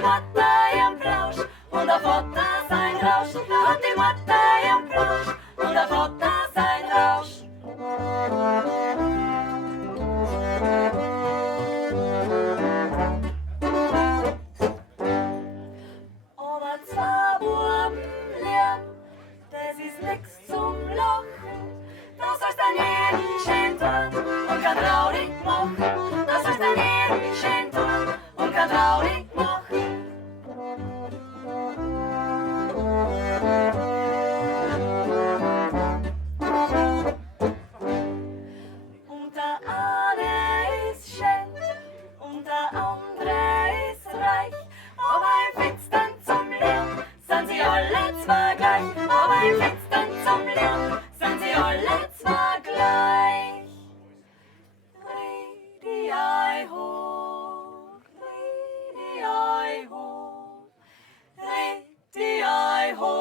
die Mutter ihren Plausch und der Vater sein Rausch. Da hat die Mutter ihren Plausch und der Vater sein Rausch. Aber zwei Buben lernen, das ist nix zum Lachen. Da sollst dann jeden schön tun und kein traurig machen. Da sollst dann jeden schön tun und kein traurig machen. Und der eine ist schön und der andere ist reich. Aber im Finstern zum Lernen sind sie alle zwei gleich. Aber im Finstern zum Lernen sind sie alle zwei gleich. Ridi-ei ho, ridi-ei ho, ridi-ei ho.